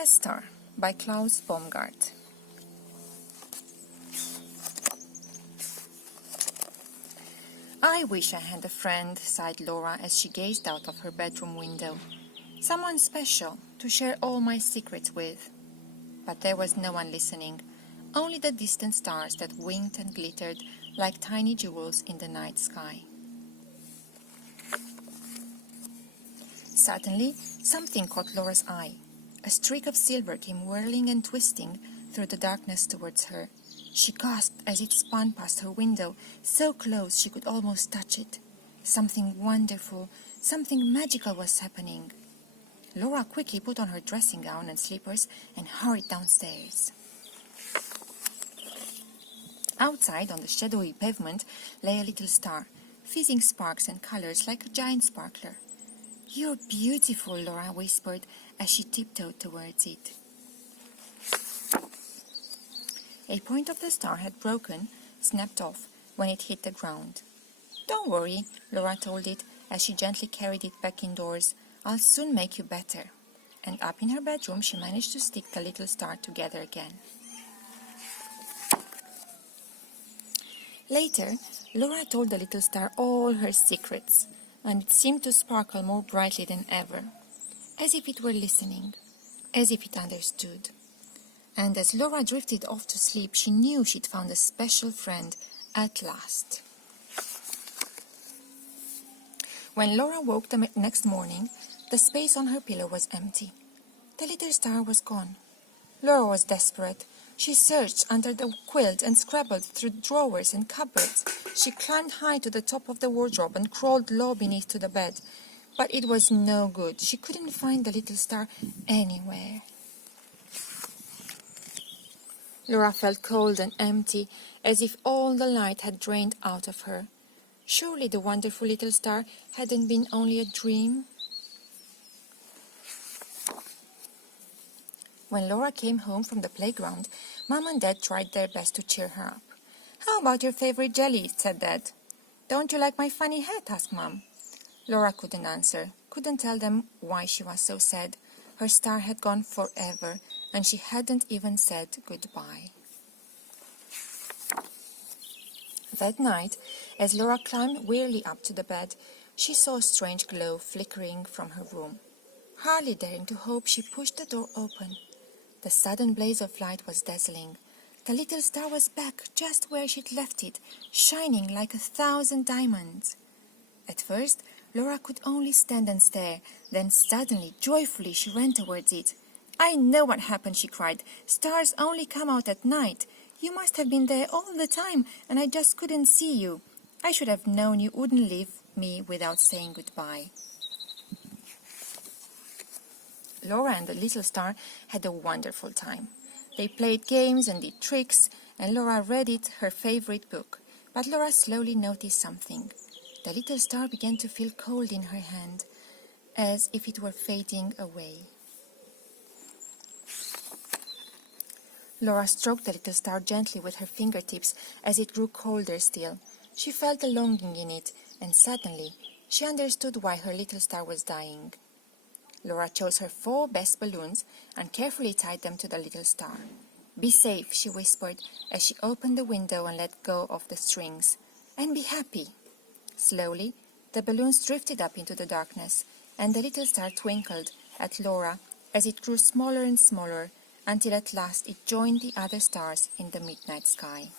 Laura's Star by Klaus Baumgart. I wish I had a friend, sighed Laura as she gazed out of her bedroom window. Someone special to share all my secrets with. But there was no one listening, only the distant stars that winked and glittered like tiny jewels in the night sky. Suddenly, something caught Laura's eye. A streak of silver came whirling and twisting through the darkness towards her. She gasped as it spun past her window, so close she could almost touch it. Something wonderful, something magical was happening. Laura quickly put on her dressing gown and slippers and hurried downstairs. Outside, on the shadowy pavement, lay a little star, fizzing sparks and colors like a giant sparkler. "You're beautiful," Laura whispered as she tiptoed towards it. A point of the star had broken, snapped off, when it hit the ground. "Don't worry," Laura told it as she gently carried it back indoors. "I'll soon make you better." And up in her bedroom she managed to stick the little star together again. Later, Laura told the little star all her secrets, and it seemed to sparkle more brightly than ever, as if it were listening, as if it understood. And as Laura drifted off to sleep, she knew she'd found a special friend at last. When Laura woke the next morning, the space on her pillow was empty. The little star was gone. Laura was desperate. She searched under the quilt and scrabbled through drawers and cupboards. She climbed high to the top of the wardrobe and crawled low beneath to the bed. But it was no good. She couldn't find the little star anywhere. Laura felt cold and empty, as if all the light had drained out of her. Surely the wonderful little star hadn't been only a dream? When Laura came home from the playground, Mom and Dad tried their best to cheer her up. "How about your favorite jelly?" said Dad. "Don't you like my funny hat?" asked Mom. Laura couldn't answer, couldn't tell them why she was so sad. Her star had gone forever, and she hadn't even said goodbye. That night, as Laura climbed wearily up to the bed, she saw a strange glow flickering from her room. Hardly daring to hope, she pushed the door open. The sudden blaze of light was dazzling. The little star was back, just where she'd left it, shining like 1,000 diamonds. At first, Laura could only stand and stare. Then suddenly, joyfully, she ran towards it. "I know what happened," she cried. "Stars only come out at night. You must have been there all the time, and I just couldn't see you. I should have known you wouldn't leave me without saying goodbye." Laura and the little star had a wonderful time. They played games and did tricks, and Laura read her favorite book. But Laura slowly noticed something. The little star began to feel cold in her hand, as if it were fading away. Laura stroked the little star gently with her fingertips as it grew colder still. She felt a longing in it, and suddenly she understood why her little star was dying. Laura chose her 4 best balloons and carefully tied them to the little star. "Be safe," she whispered as she opened the window and let go of the strings. "And be happy." Slowly, the balloons drifted up into the darkness, and the little star twinkled at Laura as it grew smaller and smaller, until at last it joined the other stars in the midnight sky.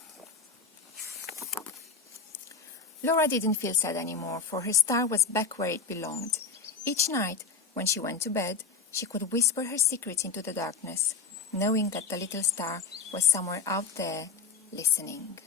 Laura didn't feel sad anymore, for her star was back where it belonged. Each night, when she went to bed, she could whisper her secrets into the darkness, knowing that the little star was somewhere out there listening.